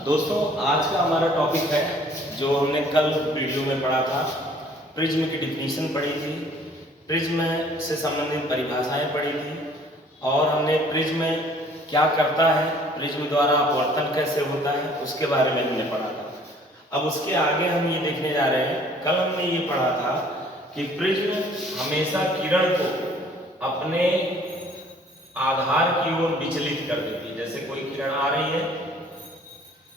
दोस्तों, आज का हमारा टॉपिक है जो हमने कल वीडियो में पढ़ा था। प्रिज्म की डिफिनीशन पढ़ी थी, प्रिज्म से संबंधित परिभाषाएं पढ़ी थी और हमने प्रिज्म क्या करता है, प्रिज्म द्वारा अपवर्तन कैसे होता है, उसके बारे में हमने पढ़ा था। अब उसके आगे हम ये देखने जा रहे हैं। कल हमने ये पढ़ा था कि प्रिज्म हमेशा किरण को अपने आधार की ओर विचलित कर देती है। जैसे कोई किरण आ रही है,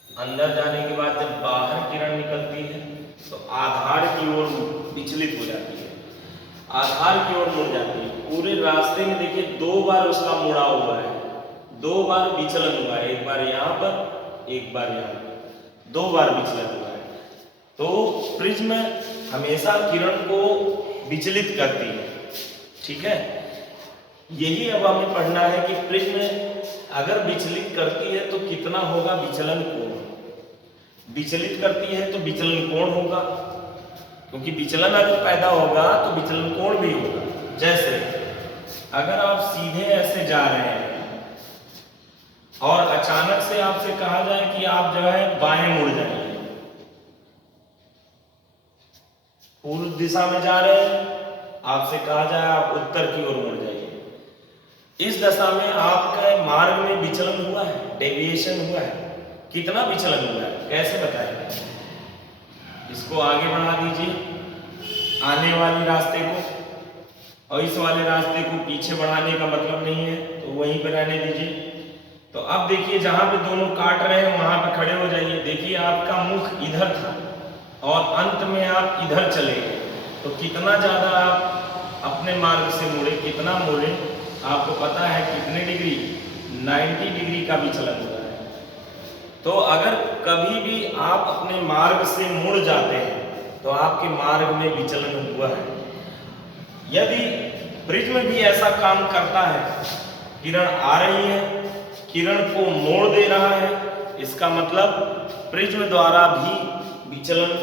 अंदर जाने के बाद जब बाहर किरण निकलती है तो आधार की ओर विचलित हो जाती है, आधार की ओर मुड़ जाती है। पूरे रास्ते में देखिए 2 बार उसका मुड़ा हुआ है, 2 बार विचलन हुआ है, एक बार यहाँ पर, एक बार यहाँ पर, 2 बार विचलन हुआ है। तो प्रिज्म हमेशा किरण को विचलित करती है, ठीक है। यही अब हमें पढ़ना है कि प्रिज्म अगर विचलित करती है तो कितना होगा विचलन कोण। विचलित करती है तो विचलन कोण होगा, क्योंकि विचलन अगर पैदा होगा तो विचलन कोण भी होगा। जैसे अगर आप सीधे ऐसे जा रहे हैं और अचानक से आपसे कहा जाए कि आप जो है बाएं मुड़ जाइए, पूर्व दिशा में जा रहे हैं, आपसे कहा जाए आप उत्तर की ओर मुड़ जाइए, इस दशा में आपके मार्ग में विचलन हुआ है, डेविएशन हुआ है। कितना विचलन हुआ है कैसे बताएंगे? इसको आगे बढ़ा दीजिए आने वाले रास्ते को, और इस वाले रास्ते को पीछे बढ़ाने का मतलब नहीं है, तो वहीं पर रहने दीजिए। तो अब देखिए जहां पे दोनों काट रहे हैं वहां पे खड़े हो जाइए। देखिए आपका मुख इधर था और अंत में आप इधर चले गए, तो कितना ज्यादा आप अपने मार्ग से मुड़े, कितना मुड़े आपको पता है कितने डिग्री? 90 डिग्री का विचलन हुआ है। तो अगर कभी भी आप अपने मार्ग से मुड़ जाते हैं तो आपके मार्ग में विचलन हुआ है। यदि प्रिज्म भी ऐसा काम करता है, किरण आ रही है, किरण को मोड़ दे रहा है, इसका मतलब प्रिज्म द्वारा भी विचलन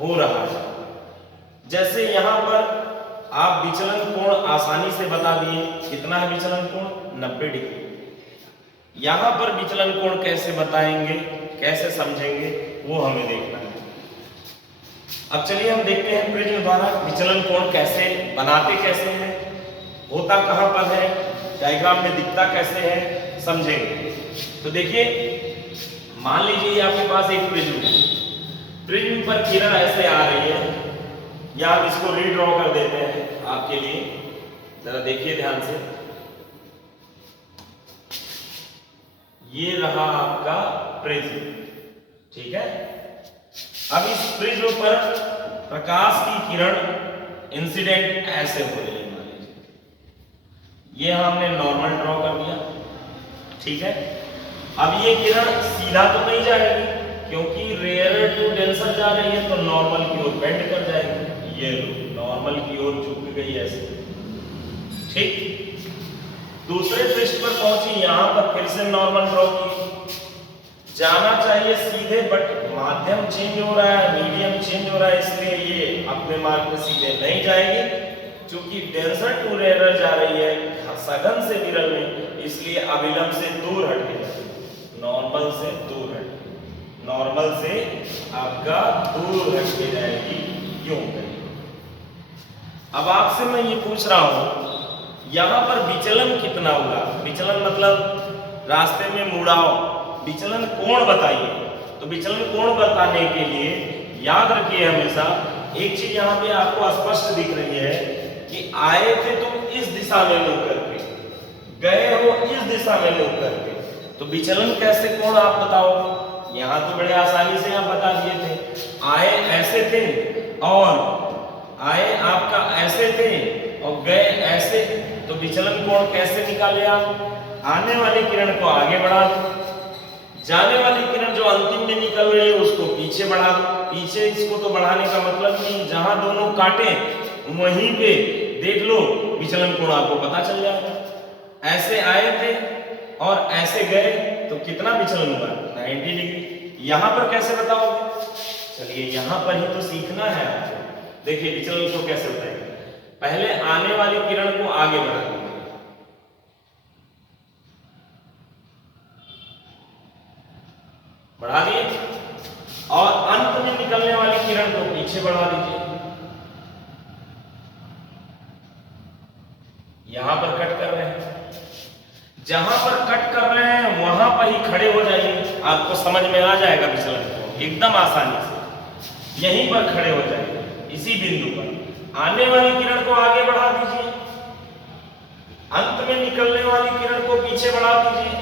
हो रहा है। जैसे यहाँ पर आप विचलन कोण आसानी से बता दिए, कितना है विचलन कोण? 90 डिग्री। यहां पर विचलन कोण कैसे बताएंगे, कैसे समझेंगे, वो हमें देखना है। अब चलिए हम देखते हैं प्रिज्म द्वारा विचलन कोण कैसे बनाते, कैसे हैं, होता कहां पर है, डायग्राम में दिखता कैसे है, समझेंगे। तो देखिए मान लीजिए आपके पास एक प्रिज्म है, प्रिज्म पर किरण ऐसे आ रही है, या हम इसको रीड्रॉ कर देते हैं आपके लिए, जरा देखिए ध्यान से। ये रहा आपका प्रिज्म, ठीक है। अब इस प्रिज्म पर प्रकाश की किरण इंसिडेंट ऐसे हो रही है, मान लीजिए ये हमने नॉर्मल ड्रॉ कर दिया, ठीक है। अब ये किरण सीधा तो नहीं जाएगी, क्योंकि रेयरर टू डेंसर जा रही है, तो नॉर्मल की ओर बेंड कर जाएगी। ये नॉर्मल की ओर झुक गई ऐसे, ठीक। दूसरे पृष्ठ पर पहुंची, यहां पर फिर से नॉर्मल ड्रॉ की, जाना चाहिए सीधे, बट माध्यम चेंज हो रहा है, मीडियम चेंज हो रहा है, इसलिए ये अपने मार्ग में सीधे नहीं जाएगी। क्योंकि डेंसर टू रेयरर जा रही है, सघन से विरल में, इसलिए अविलंब से दूर हट के, नॉर्मल से दूर हट के, नॉर्मल से आपका दूर हट के जाएगी, यूं करेगी। अब आपसे मैं ये पूछ रहा हूं, यहां पर विचलन कितना हुआ? विचलन मतलब रास्ते में मुड़ाव, विचलन कोण बताइए। तो विचलन कोण बताने के लिए याद रखिए हमेशा एक चीज यहां पे आपको स्पष्ट दिख रही है कि आए थे तुम इस दिशा में मुड़ करके, गए हो इस दिशा में मुड़ करके, तो विचलन कैसे कोण आप बताओगे? यहां तो बड़े आसानी से आप बता दिए थे, आए ऐसे थे और आए आपका ऐसे थे और गए ऐसे, तो विचलन कोण कैसे निकाले आप? आने वाली किरण को आगे बढ़ा दो, जाने वाली किरण जो अंतिम में निकल रही है उसको पीछे बढ़ा दो। पीछे इसको तो बढ़ाने का मतलब नहीं, जहां दोनों काटे वहीं पे देख लो विचलन कोण आपको पता चल जाएगा। ऐसे आए थे और ऐसे गए, तो कितना विचलन हुआ? 90 डिग्री। यहां पर कैसे बताओगे? चलिए यहां पर ही तो सीखना है आपको। देखिए विचलन को कैसे बताएंगे, पहले आने वाली किरण को आगे बढ़ा देंगे, बढ़ा दिए, और अंत में निकलने वाली किरण को पीछे बढ़ा दीजिए। यहां पर कट कर रहे हैं, जहां पर कट कर रहे हैं वहां पर ही खड़े हो जाइए, आपको समझ में आ जाएगा विचलन कोण एकदम आसानी से। यहीं पर खड़े हो जाइए, इसी बिंदु पर आने वाली किरण को आगे बढ़ा दीजिए, अंत में निकलने वाली किरण को पीछे बढ़ा दीजिए,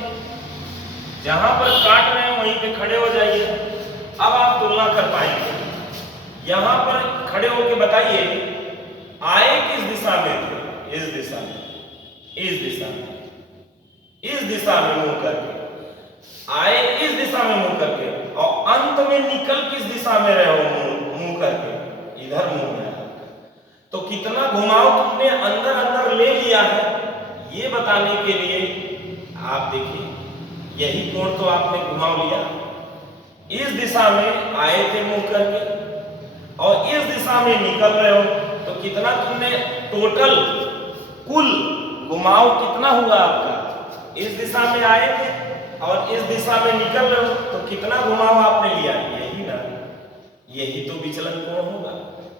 जहां पर काट रहे हैं वहीं पे खड़े हो जाइए। अब आप तुलना कर पाएंगे, यहां पर खड़े होकर बताइए आए किस दिशा में थे, इस दिशा में, इस दिशा में, इस दिशा में मुंह करके आए, इस दिशा में मुंह करके, और अंत में निकल किस दिशा में रहे हो, मुंह करके इधर मुंह में आया। तो कितना घुमाव तुमने अंदर अंदर ले लिया है ये बताने के लिए आप देखिए, यही कोण तो आपने घुमाव लिया, इस दिशा में आए थे मुंह करके और इस दिशा में निकल रहे हो, तो कितना तुमने टोटल कुल घुमाव कितना हुआ आपका, इस दिशा में आए थे और इस दिशा में निकल रहे हो, तो कितना घुमाव आपने लिया, यही ना, यही तो विचलन कोण होगा।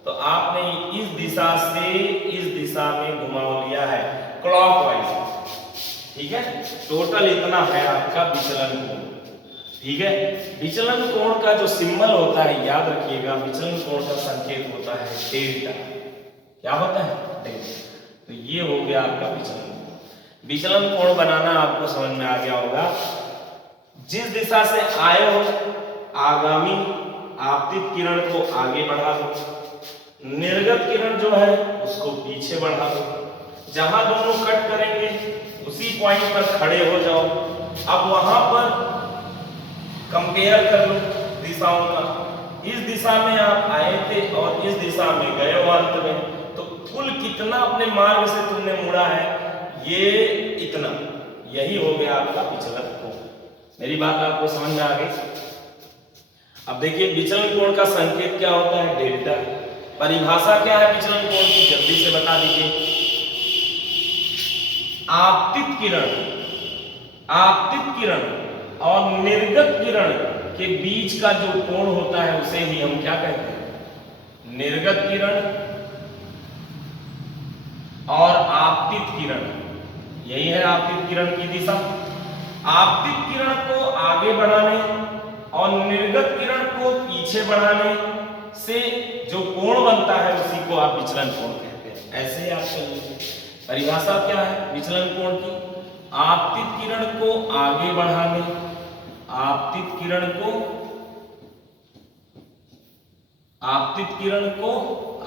तो आपने इस दिशा से इस दिशा में घुमाव लिया है क्लॉकवाइज, ठीक है, टोटल इतना है आपका विचलन कोण, ठीक है। विचलन कोण का जो सिंबल होता है याद रखिएगा, विचलन कोण का संकेत होता है डेल्टा। क्या होता है, डेल्टा। तो ये हो गया आपका विचलन कोण। विचलन कोण बनाना आपको समझ में आ गया होगा। जिस दिशा से आए हो आगामी आपतित किरण को आगे बढ़ा दो, निर्गत किरण जो है उसको पीछे बढ़ा दो, जहां दोनों कट करेंगे उसी पॉइंट पर खड़े हो जाओ। अब वहां पर कंपेयर कर लो दिशाओं का, इस दिशा में आप आए थे और इस दिशा में गए हो अंत में, तो कुल कितना अपने मार्ग से तुमने मुड़ा है, ये इतना, यही हो गया आपका विचलन कोण। मेरी बात आपको समझ में आ गई। अब देखिए विचलन कोण का संकेत क्या होता है, डेल्टा। परिभाषा क्या है विचलन कोण की, जल्दी से बता दीजिए। आपतित किरण और निर्गत किरण के बीच का जो कोण होता है उसे ही हम क्या कहते हैं, निर्गत किरण और आपतित किरण, यही है आपतित किरण की दिशा। आपतित किरण को आगे बढ़ाने और निर्गत किरण को पीछे बढ़ाने से जो कोण बनता है उसी को आप विचलन कोण कहते हैं। ऐसे ही आप चलिए, परिभाषा क्या है विचलन कोण की, आपतित किरण को आगे बढ़ाने, आपतित किरण को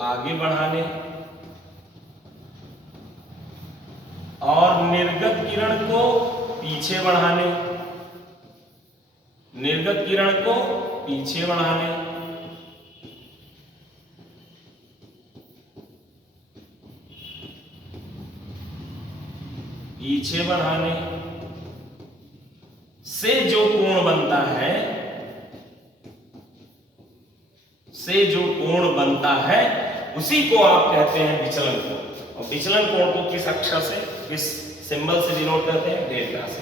आगे बढ़ाने और निर्गत किरण को पीछे बढ़ाने, निर्गत किरण को पीछे बढ़ाने, पीछे बढ़ाने से जो कोण बनता है, से जो कोण बनता है उसी को आप कहते हैं विचलन कोण। और विचलन कोण को किस अक्षर से, किस सिंबल से डिनोट करते हैं, डेल्टा से,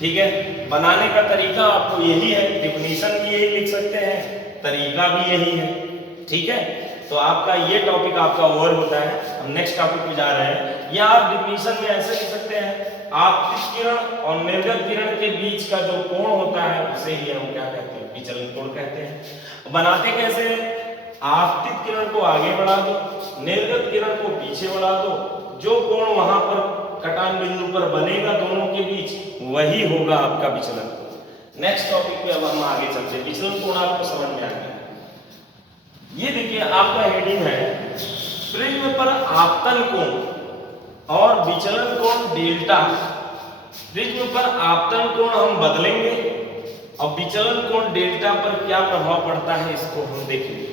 ठीक है। बनाने का तरीका आपको यही है, डिफिनीशन भी यही लिख सकते हैं, तरीका भी यही है, ठीक है। तो आपका ये टॉपिक आपका ओवर होता है। हम नेक्स्ट टॉपिक पे जा रहे हैं। या आप डिफिनीशन में ऐसे लिख सकते हैं, आपतित किरण और निर्गत किरण के बीच का जो कोण होता है उसे ही हम क्या कहते हैं, विचलन कोण कहते हैं। बनाते कैसे हैं, आपतित किरण को आगे बढ़ा दो, निर्गत किरण को पीछे बढ़ा दो, जो कोण वहां पर कटान बिंदु पर बनेगा दोनों के बीच वही होगा आपका विचलन कोण। नेक्स्ट टॉपिक पे अब हम आगे चलते हैं। विचलन कोण आपको समझ में आ गया। ये देखिए आपका हेडिंग है प्रिज्म पर आपतन कोण और विचलन कोण डेल्टा। प्रिज्म पर आपतन कोण हम बदलेंगे और विचलन कोण डेल्टा पर क्या प्रभाव पड़ता है इसको हम देखेंगे।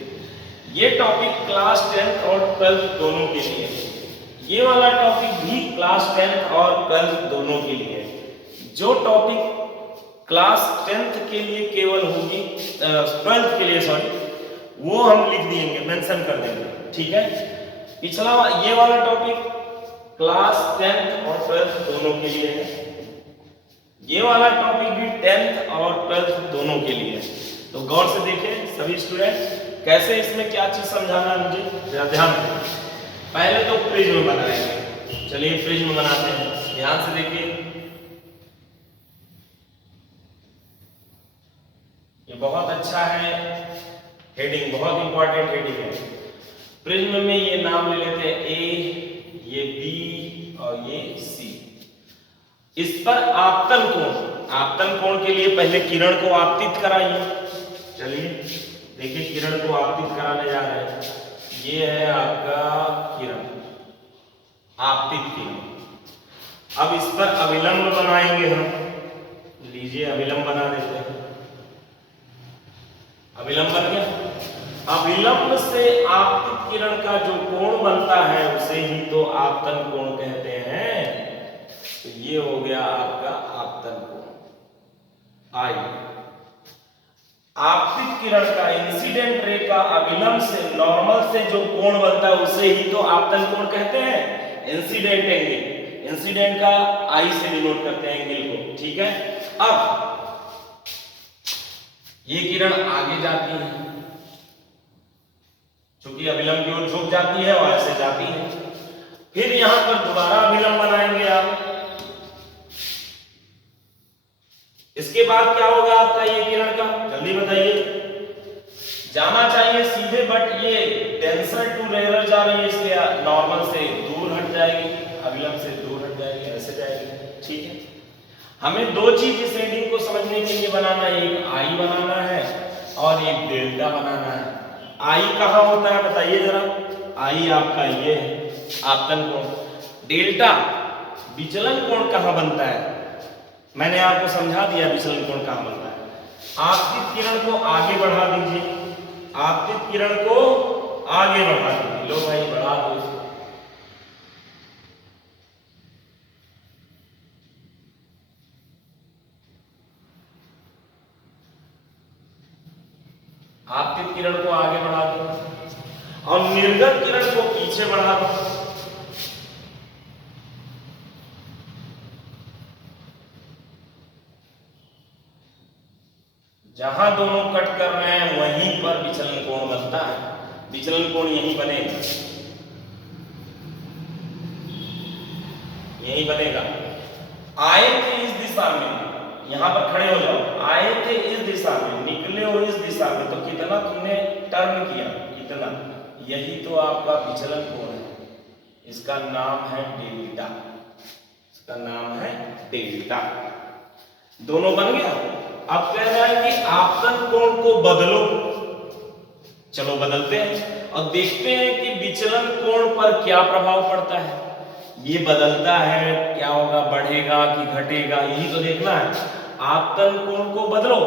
ये टॉपिक क्लास 10 और 12 दोनों के लिए है। ये वाला टॉपिक भी क्लास 10 और 12 दोनों के लिए है। जो टॉपिक क्लास 10th के लिए केवल होगी, 12th के लिए सॉरी, वो हम लिख देंगे, मेंशन कर देंगे, ठीक है। पिछला ये वाला टॉपिक क्लास 10th और 12th दोनों के लिए है। ये वाला टॉपिक भी 10th और 12th दोनों के लिए है। तो गौर से देखें सभी स्टूडेंट, कैसे इसमें क्या चीज समझाना है मुझे जरा ध्यान दें। पहले तो प्रिज्म बनाएंगे, चलिए प्रिज्म बनाते हैं, ध्यान से देखिए। ये बहुत अच्छा है हेडिंग, बहुत इंपॉर्टेंट हेडिंग है। प्रिज्म में ये नाम ले लेते हैं ए, ये बी और ये सी। इस पर आपतन कोण, आपतन कोण के लिए पहले किरण को आपतित कराइए। चलिए देखिए किरण को आपतित कराने जा रहे हैं। ये है आपका किरण, आपतित किरण। अब इस पर अविलंब बनाएंगे हम, लीजिए अविलंब बना देते हैं। अविलंब बन गया। अविलंब से आपतित किरण का जो कोण बनता है उसे ही तो आपतन कोण कहते हैं। तो ये हो गया आपका आपतन कोण आई। आपतित किरण का, इंसिडेंट रे का अविलंब से, नॉर्मल से जो कोण बनता है उसे ही तो आपतन कोण कहते हैं, इंसिडेंट एंगल। इंसिडेंट का आई से डिनोट करते हैं एंगल को, ठीक है। अब ये किरण आगे जाती है, क्योंकि अविलंब की ओर झुक जाती है और ऐसे जाती है। फिर यहां पर दोबारा अविलंब बनाएंगे आप। इसके बाद क्या होगा आपका ये किरण का, जल्दी बताइए। जाना चाहिए सीधे, बट ये डेंसर टू रेयर जा रही है, इसलिए नॉर्मल से दूर हट जाएगी, अविलंब से दूर हट जाएगी, ऐसे जाएगी, ठीक है। हमें दो चीज इस हेडिंग को समझने के लिए बनाना है, एक आई बनाना है और एक डेल्टा बनाना है। आई कहां होता है बताइए जरा। आई आपका ये है आपतन कोण। डेल्टा विचलन कोण कहां बनता है, मैंने आपको समझा दिया विचलन कोण कहां बनता है। आपतित किरण को आगे बढ़ा दीजिए, आपतित किरण को आगे बढ़ा दीजिए। लो भाई बढ़ा दो इसको। आपतित किरण को आगे बढ़ा दो और निर्गत किरण को पीछे बढ़ा दो। जहां दोनों कट कर रहे हैं वहीं पर विचलन कोण बनता है, विचलन कोण यहीं बनेगा, यहीं बनेगा। आए थे इस दिशा में, यहां पर खड़े हो जाओ, आए थे इस दिशा में, निकले हो इस दिशा में, तो कितना तुमने टर्न किया, कितना, यही तो आपका विचलन कोण है। इसका नाम है डेल्टा, इसका नाम है डेल्टा। दोनों बन गया। अब कह रहा है कि आपतन कोण को बदलो। चलो बदलते हैं और देखते हैं कि विचलन कोण पर क्या प्रभाव पड़ता है। ये बदलता है, क्या होगा, बढ़ेगा कि घटेगा, यही तो देखना है। आपतन कोण को बदलो,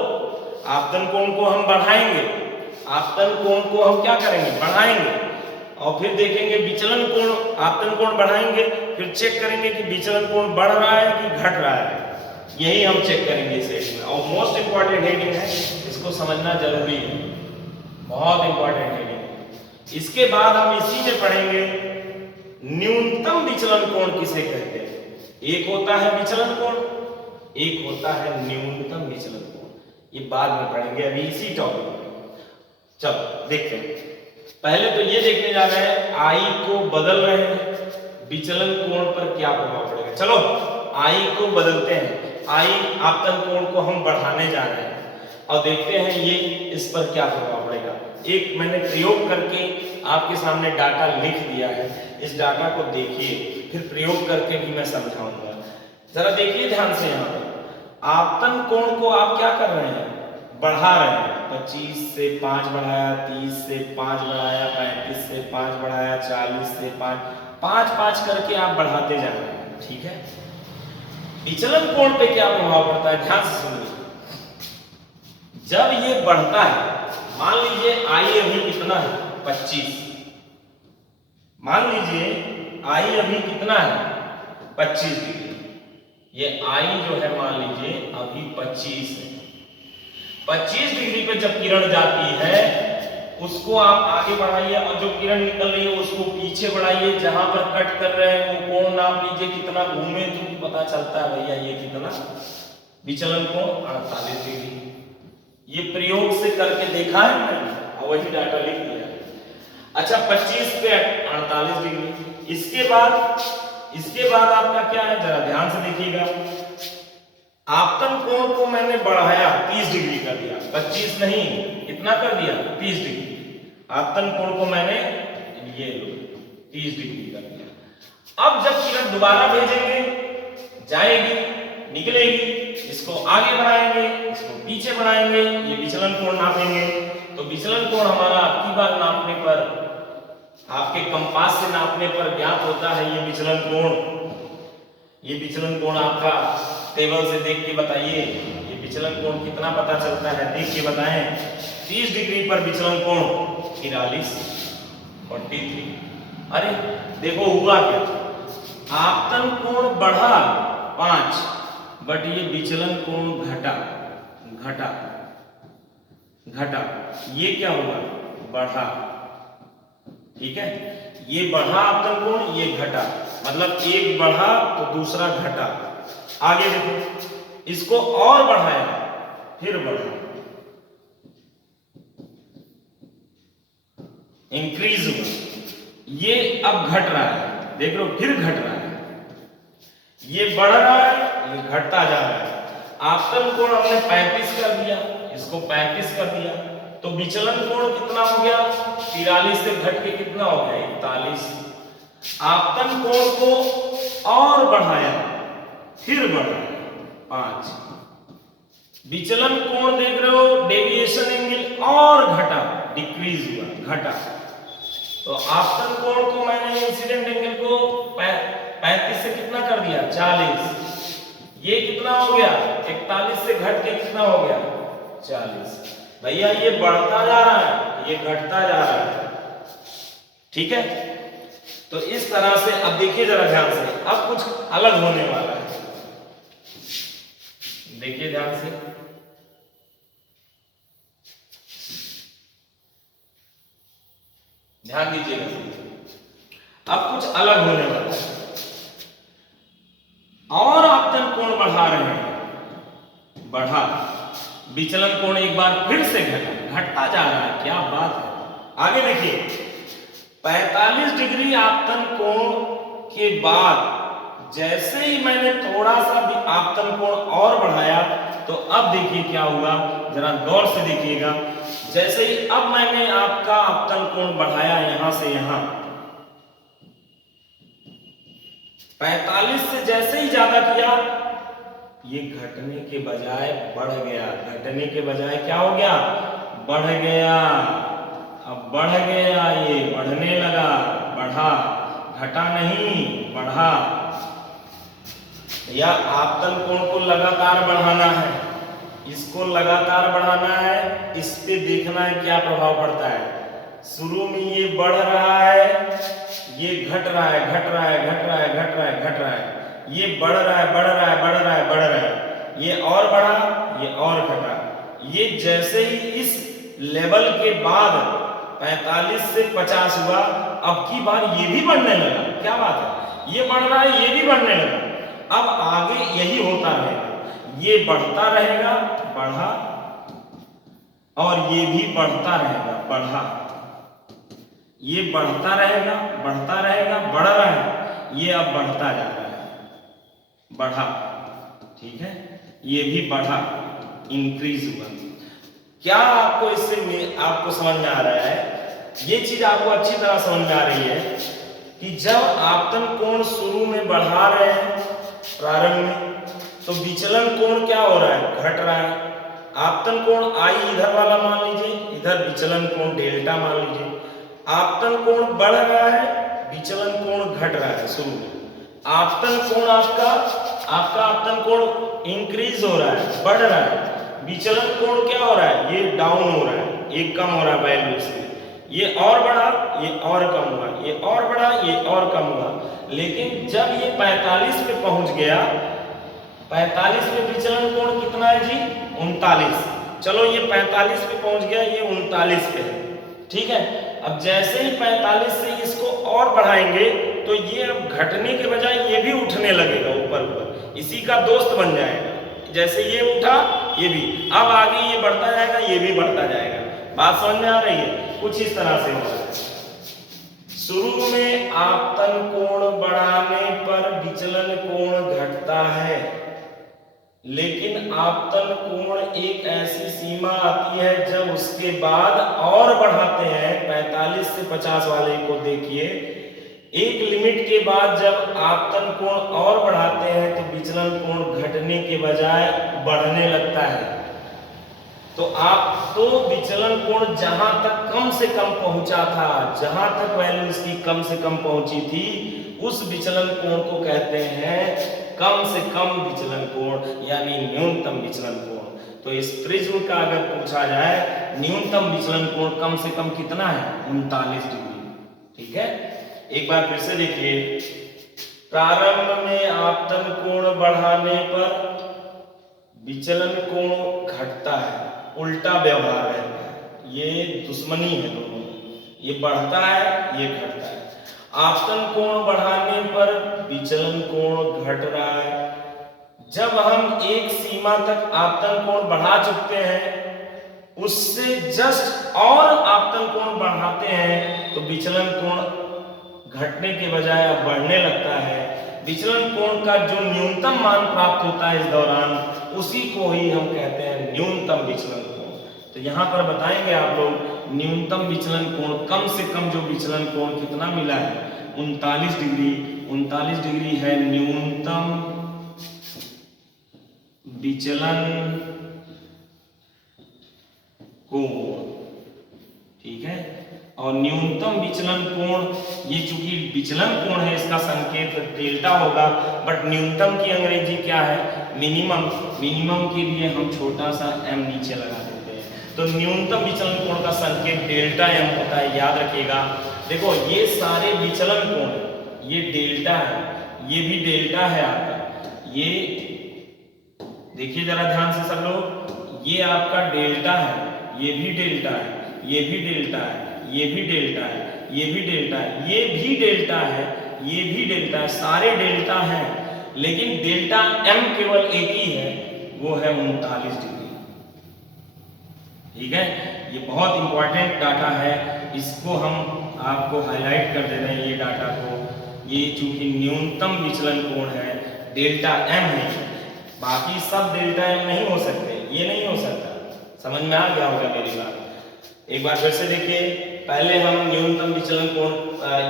आपतन कोण को हम बढ़ाएंगे, आपतन कोण को हम क्या करेंगे, बढ़ाएंगे और फिर देखेंगे विचलन कोण, आपतन कोण बढ़ाएंगे, फिर चेक करेंगे कि विचलन कोण बढ़ रहा है कि घट रहा है। यही हम चेक करेंगे इस हेडिंग में, और मोस्ट इंपॉर्टेंट हेडिंग है, इसको समझना जरूरी है, बहुत इंपॉर्टेंट हेडिंग है। इसके बाद हम इसी में पढ़ेंगे न्यूनतम विचलन कोण किसे कहते हैं। एक होता है विचलन कोण, एक होता है न्यूनतम विचलन कोण, ये बाद में पढ़ेंगे, अभी इसी टॉपिक में। चलो देखते हैं। पहले तो ये देखने जा रहे हैं आई को बदल रहे हैं, विचलन कोण पर क्या प्रभाव पड़ेगा। चलो आई को बदलते हैं, आई आपतन कोण को हम बढ़ाने जा रहे हैं और देखते हैं ये इस पर क्या प्रभाव पड़ेगा। एक मैंने प्रयोग करके आपके सामने डाटा लिख दिया है, इस डाटा को देखिए, फिर प्रयोग करके भी मैं समझाऊंगा। जरा देखिए ध्यान से, यहाँ पर आपतन कोण को आप क्या कर रहे हैं, बढ़ा रहे हैं। 25 से 5 बढ़ाया, 30 से 5 बढ़ाया, 35 से 5 बढ़ाया, 40 से 5 करके आप बढ़ाते जा रहे हैं, ठीक है। विचलन कोण पे क्या प्रभाव पड़ता है, ध्यान से सुनिए। जब ये बढ़ता है, मान लीजिए आई अभी कितना है, 25, मान लीजिए आई अभी कितना है, 25 डिग्री। ये आई जो है मान लीजिए अभी 25 है। 25 डिग्री पे जब किरण जाती है उसको आप आगे बढ़ाइए और जो किरण निकल रही है उसको पीछे बढ़ाइए। जहां पर कट कर रहे हैं वो कोण नाप लीजिए कितना घूमे, तो पता चलता है भैया ये कितना विचलन कोण 48 डिग्री। ये प्रयोग से करके देखा है मैंने और वही डाटा लिख दिया। अच्छा 25 पे 48 डिग्री। इसके बाद आपका क्या है, जरा ध्यान से देखिएगा। आपतन कोण को मैंने बढ़ाया 30 डिग्री कर दिया, 25 नहीं इतना कर दिया 30 डिग्री। आपतन कोण को मैंने ये 30 डिग्री कर दिया। अब जब किरण दोबारा भेजेंगे, जाएगी, निकलेगी, इसको आगे बढ़ाएंगे, इसको पीछे बढ़ाएंगे, ये विचलन कोण नापेंगे। तो विचलन कोण हमारा आपकी बार नापने पर, आपके कंपास से नापने पर ज्ञात होता है ये विचलन कोण। ये विचलन कोण आपका टेबल से देख के बताइए, ये विचलन कोण कितना पता चलता है, देख के बताएं। 30 डिग्री पर विचलन कोण 43 43। अरे देखो हुआ क्या, आपतन कोण बढ़ा 5 बट ये विचलन कोण घटा। ये क्या होगा, बढ़ा। ठीक है, ये बढ़ा आपतन कोण, ये घटा, मतलब एक बढ़ा तो दूसरा घटा। आगे देखो, इसको और बढ़ाया फिर बढ़ा, इंक्रीज हुआ, ये अब घट रहा है, देख लो फिर घट रहा है, ये बढ़ रहा है, ये घटता जा रहा है। आपतन कोण हमने 35 कर दिया, इसको 35 कर दिया, तो विचलन कोण कितना हो गया, 43 से घट के कितना हो गया, 41। आपतन कोण को और बढ़ाया फिर बढ़ा 5। विचलन कोण देख रहे हो, डेविएशन एंगल और घटा, डिक्रीज हुआ, घटा। तो आपतन कोण को मैंने इंसिडेंट एंगल को 35 से कितना कर दिया, 40। ये कितना हो गया, 41 से घट के कितना हो गया, 40। भैया ये बढ़ता जा रहा है, ये घटता जा रहा है। ठीक है, तो इस तरह से अब देखिए जरा ध्यान से, अब कुछ अलग होने वाला है, देखिए ध्यान से। ध्यान दीजिएगा, अब कुछ अलग होने वाला है। और आपतन कोण बढ़ा रहे हैं, बढ़ा, विचलन कोण एक बार फिर से घटता जा रहा है, क्या बात है। आगे देखिए, 45 डिग्री आपतन कोण के बाद जैसे ही मैंने थोड़ा सा भी आपतन कोण और बढ़ाया, तो अब देखिए क्या हुआ, जरा गौर से देखिएगा। जैसे ही अब मैंने आपका आपतन कोण बढ़ाया यहां से यहां, 45 से जैसे ही ज्यादा किया, ये घटने के बजाय बढ़ गया, घटने के बजाय क्या हो गया, बढ़ गया। अब बढ़ गया, ये बढ़ने लगा, बढ़ा, घटा नहीं, बढ़ा। या आपतन कोण को लगातार बढ़ाना है, इसको लगातार बढ़ाना है, इस पे देखना है क्या प्रभाव पड़ता है। शुरू में ये बढ़ रहा है, ये घट रहा है, घट रहा है, घट रहा है, घट रहा है, घट रहा है, ये बढ़ रहा है, बढ़ रहा है, बढ़ रहा है, बढ़ रहा है, ये और बढ़ा, ये और घटा। ये जैसे ही इस लेवल के बाद 45 से 50 हुआ, अब की बार ये भी बढ़ने लगा, क्या बात है, ये बढ़ रहा है, ये भी बढ़ने लगा। अब आगे यही होता रहेगा, ये बढ़ता रहेगा, बढ़ा, और ये भी बढ़ता रहेगा, बढ़ा, ये बढ़ता रहेगा, बढ़ता रहेगा, बढ़ रहा है, ये अब बढ़ता जा रहा है, बढ़ा। ठीक है, ये भी बढ़ा, इंक्रीज हुआ। क्या आपको इससे आपको समझ में आ रहा है, ये चीज आपको अच्छी तरह समझ में आ रही है कि जब आपतन कोण शुरू में बढ़ा रहे हैं प्रारंभ में, तो विचलन कोण क्या हो रहा है, घट रहा है। आपतन कोण आई इधर वाला मान लीजिए, इधर विचलन कोण डेल्टा मान लीजिए। आपतन कोण बढ़ रहा है, विचलन कोण घट रहा है शुरू में। आपतन कोण आपका आपतन कोण इंक्रीज हो रहा है, बढ़ रहा है। विचलन कोण क्या हो रहा है, ये डाउन हो रहा है, ये कम हो रहा है वैल्यू से। ये और बढ़ा, ये और कम हुआ, ये और बढ़ा, ये और कम हुआ। लेकिन जब ये 45 पे पहुंच गया, 45 पे विचलन कोण कितना है जी, 39। चलो ये 45 पे पहुंच गया, ये 39 पे है। ठीक है, अब जैसे ही 45 से इसको और बढ़ाएंगे, तो ये अब घटने के बजाय ये भी उठने लगेगा ऊपर ऊपर, इसी का दोस्त बन जाएगा, जैसे ये उठा ये भी, अब आगे ये बढ़ता जाएगा ये भी बढ़ता जाएगा। बात समझ में आ रही है? कुछ इस तरह से होगा। शुरू में आपतन कोण बढ़ाने पर विचलन कोण घटता है, लेकिन आपतन कोण एक ऐसी सीमा आती है जब उसके बाद और बढ़ाते हैं। 45 से 50 वाले को देखिए, एक लिमिट के बाद जब आपतन कोण और बढ़ाते हैं तो विचलन कोण घटने के बजाय बढ़ने लगता है। तो विचलन कोण जहां तक कम से कम पहुंचा था, जहां तक वैल्यू इसकी कम से कम पहुंची थी, उस विचलन कोण को कहते हैं कम से कम विचलन कोण यानी न्यूनतम विचलन कोण। तो इस प्रिज्म का अगर पूछा जाए न्यूनतम विचलन कोण कम से कम कितना है? 39 डिग्री। ठीक है, एक बार फिर से देखिए, प्रारंभ में आपतन कोण बढ़ाने पर विचलन कोण घटता है, उल्टा व्यवहार रहता है, ये दुश्मनी है दोनों, ये बढ़ता है ये घटता है। आपतन कोण बढ़ाने पर विचलन कोण घट रहा है। जब हम एक सीमा तक आपतन कोण बढ़ा चुकते हैं, उससे जस्ट और आपतन कोण बढ़ाते हैं तो विचलन कोण घटने के बजाय अब बढ़ने लगता है। विचलन कोण का जो न्यूनतम मान प्राप्त होता है इस दौरान, उसी को ही हम कहते हैं न्यूनतम विचलन कोण। तो यहाँ पर बताएंगे आप लोग न्यूनतम विचलन कोण, कम से कम जो विचलन कोण कितना मिला है? 39 डिग्री। 39 डिग्री है न्यूनतम विचलन कोण। ठीक है, और न्यूनतम विचलन कोण, ये चूंकि विचलन कोण है इसका संकेत डेल्टा होगा, बट न्यूनतम की अंग्रेजी क्या है? मिनिमम। मिनिमम के लिए हम छोटा सा m नीचे लगा देते हैं, तो न्यूनतम विचलन कोण का संकेत डेल्टा m होता है, याद रखिएगा। देखो ये सारे विचलन कोण, ये डेल्टा है, ये भी डेल्टा है आपका, ये देखिए जरा ध्यान से सब लोग, ये आपका डेल्टा है, ये भी डेल्टा है, ये भी डेल्टा है, ये भी डेल्टा है, ये भी डेल्टा है, ये भी डेल्टा है, ये भी डेल्टा है, सारे डेल्टा हैं, लेकिन डेल्टा m केवल एक ही है, वो है 39 डिग्री। ठीक है, ये बहुत इंपॉर्टेंट डाटा है, इसको हम आपको हाईलाइट कर दे रहे हैं ये डाटा को। ये चूंकि न्यूनतम विचलन कोण है, डेल्टा m है, बाकी सब डेल्टा m नहीं हो सकते, ये नहीं हो सकता। समझ में आ गया होगा मेरी बात। एक बार फिर से देखिए, पहले हम न्यूनतम विचलन कोण,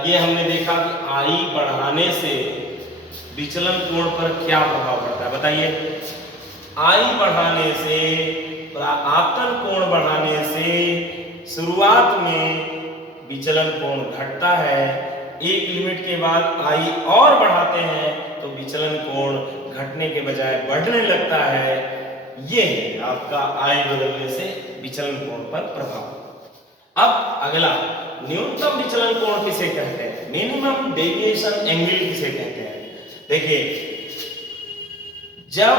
ये हमने देखा कि I बढ़ाने से विचलन कोण पर क्या प्रभाव पड़ता है, बताइए। I बढ़ाने से, आपतन कोण बढ़ाने से शुरुआत में विचलन कोण घटता है, एक लिमिट के बाद I और बढ़ाते हैं तो विचलन कोण घटने के बजाय बढ़ने लगता है। ये है आपका I बदलने से विचलन कोण पर प्रभाव। अब अगला, न्यूनतम विचलन कोण किसे कहते हैं? मिनिमम डेविएशन एंगल किसे कहते हैं? देखिए, जब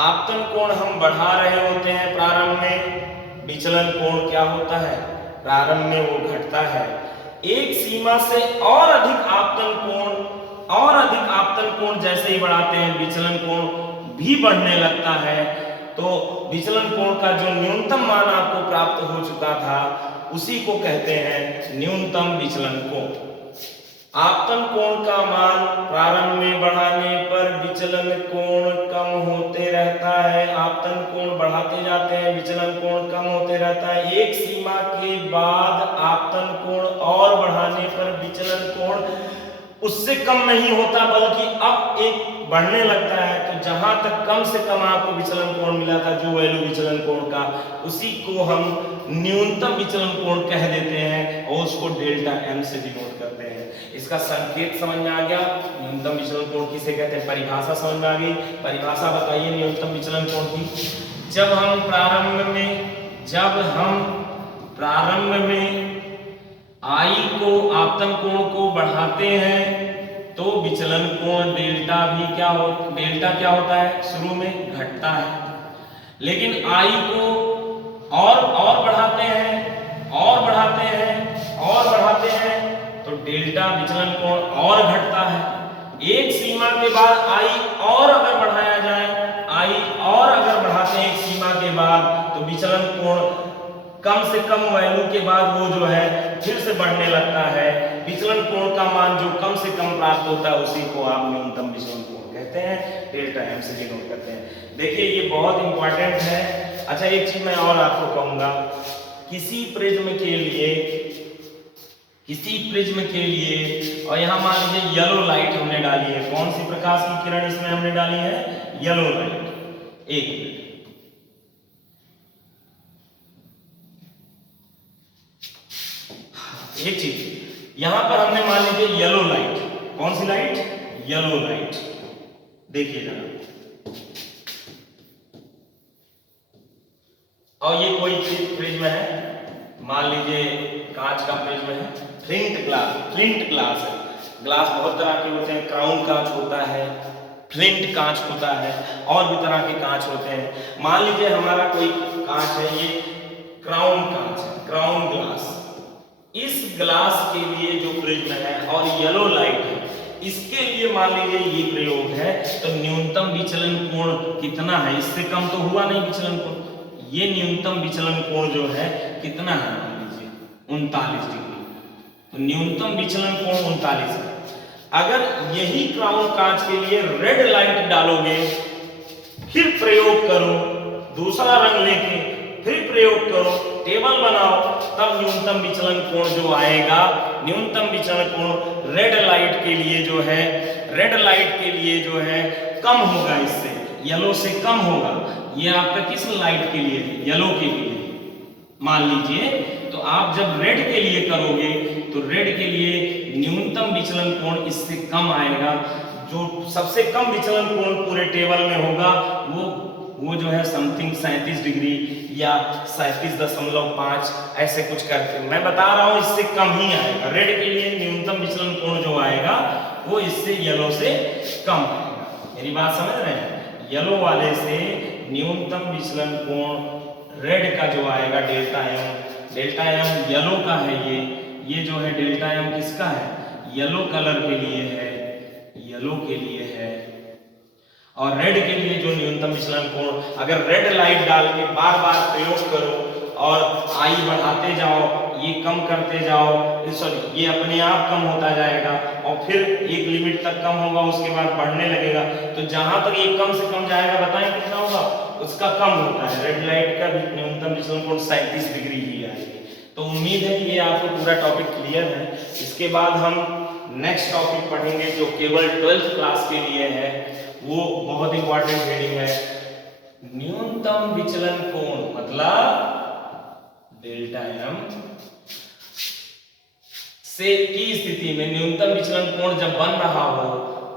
आपतन कोण हम बढ़ा रहे होते हैं प्रारंभ में, विचलन कोण क्या होता है? प्रारंभ में वो घटता है। एक सीमा से और अधिक आपतन कोण जैसे ही बढ़ाते हैं, विचलन कोण भी बढ़ने लगता है। तो विचलन कोण का जो न्यूनतम मान आपको प्राप्त हो चुका था, उसी को कहते हैं न्यूनतम विचलन कोण। आपतन कोण का मान प्रारंभ में बढ़ाने पर विचलन कोण कम होते रहता है, आपतन कोण बढ़ाते जाते हैं, विचलन कोण कम होते रहता है। एक सीमा के बाद आपतन कोण और बढ़ाने पर विचलन कोण उससे कम नहीं होता, बल्कि अब एक बढ़ने लगता है। तो जहां तक कम से कम आपको विचलन कोण मिला था, जो वैल्यू विचलन कोण का, उसी को हम न्यूनतम विचलन कोण कह देते हैं और उसको डेल्टा m से डिनोट करते हैं। इसका संकेत समझ में आ गया? न्यूनतम विचलन कोण किसे कहते हैं? परिभाषा समझ में आ गई? परिभाषा बताइए न्यूनतम विचलन कोण की। जब हम प्रारंभ में I को, आपतन कोण को बढ़ाते हैं तो विचलन कोण डेल्टा क्या होता है? शुरू में घटता है। लेकिन I को और बढ़ाते हैं तो डेल्टा विचलन कोण और घटता है। एक सीमा के बाद I और अगर बढ़ाया जाए, I कोण कम से कम वैल्यू के बाद वो जो है फिर से बढ़ने लगता है। विचलन कोण का मान जो कम से कम प्राप्त होता है उसी को आप न्यूनतम विचलन कोण कहते हैं, डेल्टा एम से डिनोट करते हैं। देखिए ये बहुत इंपॉर्टेंट है। अच्छा एक चीज मैं और आपको कहूंगा, किसी प्रिज्म के लिए और यहां मान लीजिए येलो लाइट हमने डाली है, कौन सी प्रकाश की किरण इसमें हमने डाली है, येलो लाइट। एक चीज यहां पर हमने मान लीजिए येलो लाइट, कौन सी लाइट, येलो लाइट। देखिए जरा, और ये कोई प्रिज्म है, मान लीजिए कांच का प्रिज्म है, फ्लिंट ग्लास है। ग्लास बहुत तरह के होते हैं, क्राउन कांच होता है, फ्लिंट कांच होता है, और भी तरह के कांच होते हैं। मान लीजिए हमारा कोई कांच है, ये क्राउन कांच है, क्राउन ग्लास। इस ग्लास के लिए जो प्रिज्म है और येलो लाइट है, इसके लिए मान लीजिए ये प्रयोग है, तो न्यूनतम विचलन कोण कितना है, इससे कम तो हुआ नहीं विचलन कोण। ये न्यूनतम विचलन कोण जो है कितना है, मान लीजिए 39 डिग्री। तो न्यूनतम विचलन कोण 39 है। अगर यही क्राउन कांच के लिए रेड लाइट डालोगे, फिर प्रयोग करो, दूसरा रंग लेके फिर प्रयोग करो, टेबल बनाओ, तब न्यूनतम विचलन कोण जो आएगा, न्यूनतम विचलन कोण रेड लाइट के लिए जो है, रेड लाइट के लिए जो है कम होगा, इससे येलो से कम होगा। ये आपका किस लाइट के लिए है, येलो के लिए मान लीजिए। तो आप जब रेड के लिए करोगे तो रेड के लिए न्यूनतम विचलन कोण इससे कम आएगा। जो सबसे कम विचलन कोण पूरे टेबल में होगा वो जो है समथिंग 37 डिग्री या 37.5 ऐसे कुछ करके मैं बता रहा हूं, इससे कम ही आएगा। रेड के लिए न्यूनतम विचलन कोण जो आएगा वो इससे येलो से कम आएगा। मेरी बात समझ रहे हैं, येलो वाले से न्यूनतम विचलन कोण रेड का जो आएगा डेल्टा एम येलो का है। ये जो है डेल्टा एम किसका है, येलो कलर के लिए है, येलो के लिए है। और रेड के लिए जो न्यूनतम विचलन कोण, अगर रेड लाइट डाल के बार बार प्रयोग करो और आई बढ़ाते जाओ, ये कम करते जाओ, सॉरी ये अपने आप कम होता जाएगा और फिर एक लिमिट तक कम होगा, उसके बाद बढ़ने लगेगा। तो जहां तक ये कम से कम जाएगा, बताएं कितना होगा, उसका कम होता है। रेड लाइट का न्यूनतम विचलन कोण 37 डिग्री ही आएगी। तो उम्मीद है कि ये आपको पूरा टॉपिक क्लियर है। इसके बाद हम नेक्स्ट टॉपिक पढ़ेंगे जो केवल 12th क्लास के लिए है, वो बहुत इंपॉर्टेंट हेडिंग है, न्यूनतम विचलन कोण मतलब डेल्टा एम से की स्थिति में न्यूनतम विचलन कोण जब बन रहा हो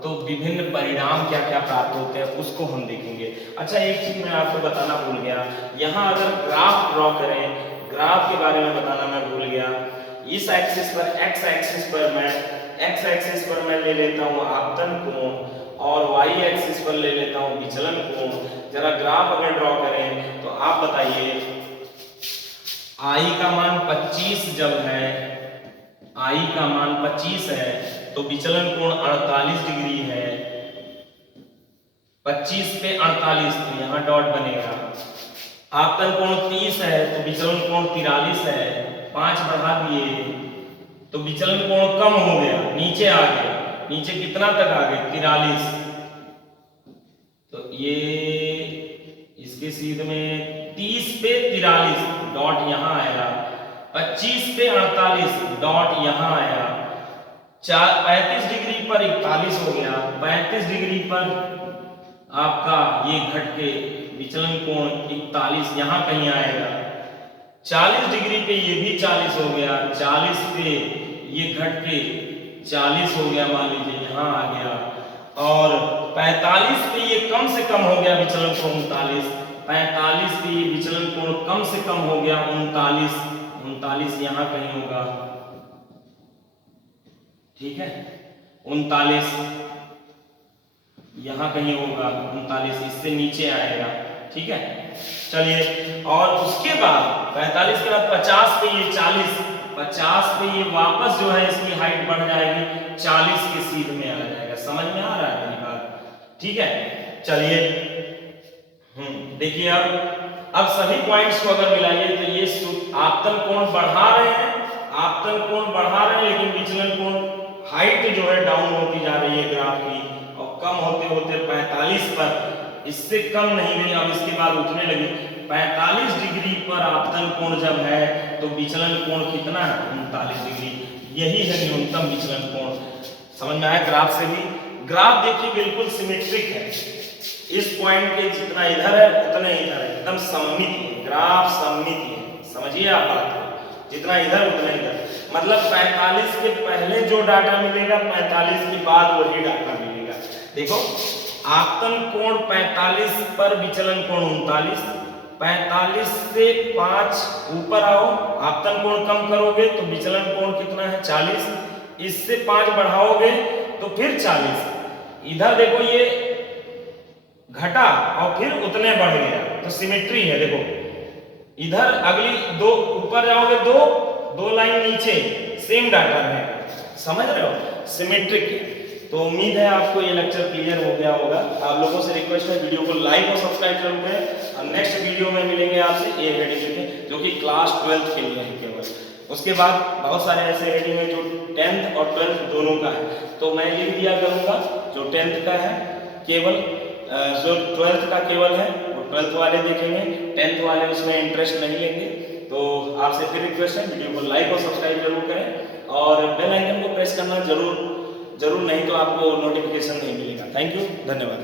तो विभिन्न परिणाम क्या क्या प्राप्त होते हैं उसको हम देखेंगे। अच्छा एक चीज मैं आपको बताना भूल गया, यहाँ अगर ग्राफ ड्रॉ करें, ग्राफ के बारे में बताना मैं भूल गया। इस एक्सिस पर एक्स एक्सिस पर मैं ले लेता हूँ आपतन कोण और y एक्सिस पर ले लेता हूँ विचलन कोण। जरा ग्राफ अगर ड्रॉ करें तो आप बताइए, i का मान 25 जब है, i का मान 25 है तो विचलन कोण 48 डिग्री है। 25 पे 48 तो यहाँ डॉट बनेगा। आपतन कोण 30 है तो विचलन कोण 43 है, 5 बढ़ा दिए तो विचलन कोण कम हो गया, नीचे आ गया। नीचे कितना तक आ गए, 43। तो ये इसके सीधे में 30 पे 43 डॉट यहां आया, 25 पे 48 डॉट यहां आया, 35 डिग्री पर 41 हो गया, 35 डिग्री पर आपका ये घट के विचलन कोण 41 यहां कहीं आएगा। 40 डिग्री पे ये भी 40 हो गया, 40 पे ये घट के 40 हो गया, मान लीजिए यहाँ आ गया। और 45 पे ये कम से कम हो गया विचलन कोण 39, 45 पे ये विचलन कोण कम से कम हो गया 39 यहाँ कहीं होगा, ठीक है 39 यहाँ कहीं होगा, 39 इससे नीचे आएगा, ठीक है। चलिए और उसके बाद 45 के बाद 50 पे ये 50 पे ये वापस जो है इसकी हाइट बढ़ जाएगी, 40 के सीध में आ जाएगा। समझ में आ रहा है मेरी बात, ठीक है। चलिए देखिए अब अब सभी पॉइंट्स को अगर मिलाइए तो ये आपतन कोण बढ़ा रहे हैं, आपतन कोण बढ़ा रहे हैं, लेकिन विचलन कोण हाइट जो है डाउन होती जा रही है ग्राफ की, और कम होते होते 45 पर, इससे कम नहीं गई, अब इसके बाद उठने लगी। 45 डिग्री पर आपतन कोण जब है तो विचलन कोण कितना है? 39 डिग्री। यही है न्यूनतम विचलन कोण। समझ में आया ग्राफ से भी? ग्राफ देखिए बिल्कुल सिमेट्रिक है, इस पॉइंट के जितना इधर है उतना इधर है, एकदम सममित है, ग्राफ सममित है। समझिए आप बात को, जितना इधर उतना इधर, मतलब 45 के पहले जो डाटा मिलेगा 45 के बाद वही डाटा मिलेगा। देखो आपतन कोण 45 पर विचलन कोण 39, 45 से 5 ऊपर आओ, आपतन कोण कम करोगे तो विचलन कोण कितना है? 40, इससे 5 बढ़ाओगे तो फिर 40, इधर देखो ये घटा और फिर उतने बढ़ गया, तो सिमेट्री है। देखो इधर अगली दो ऊपर जाओगे, दो लाइन नीचे, सेम डाटा रहेगा। समझ रहे हो? सिमेट्रिक है। तो उम्मीद है आपको ये लेक्चर क्लियर हो गया होगा। आप लोगों से रिक्वेस्ट है वीडियो को लाइक और सब्सक्राइब जरूर करें, और नेक्स्ट वीडियो में मिलेंगे आपसे ए हेडिंग के, जो कि क्लास 12th के लिए है केवल। उसके बाद बहुत सारे ऐसे हेडिंग है जो 10th और 12th दोनों का है, तो मैं लिख दिया करूंगा। जो 10th का है केवल, जो 12th का केवल है वो 12th वाले देखेंगे, 10th वाले उसमें इंटरेस्ट नहीं लेंगे। तो आपसे फिर रिक्वेस्ट है वीडियो को लाइक और सब्सक्राइब जरूर करें, और बेल आइकन को प्रेस करना जरूर नहीं तो आपको नोटिफिकेशन नहीं मिलेगा। थैंक यू, धन्यवाद।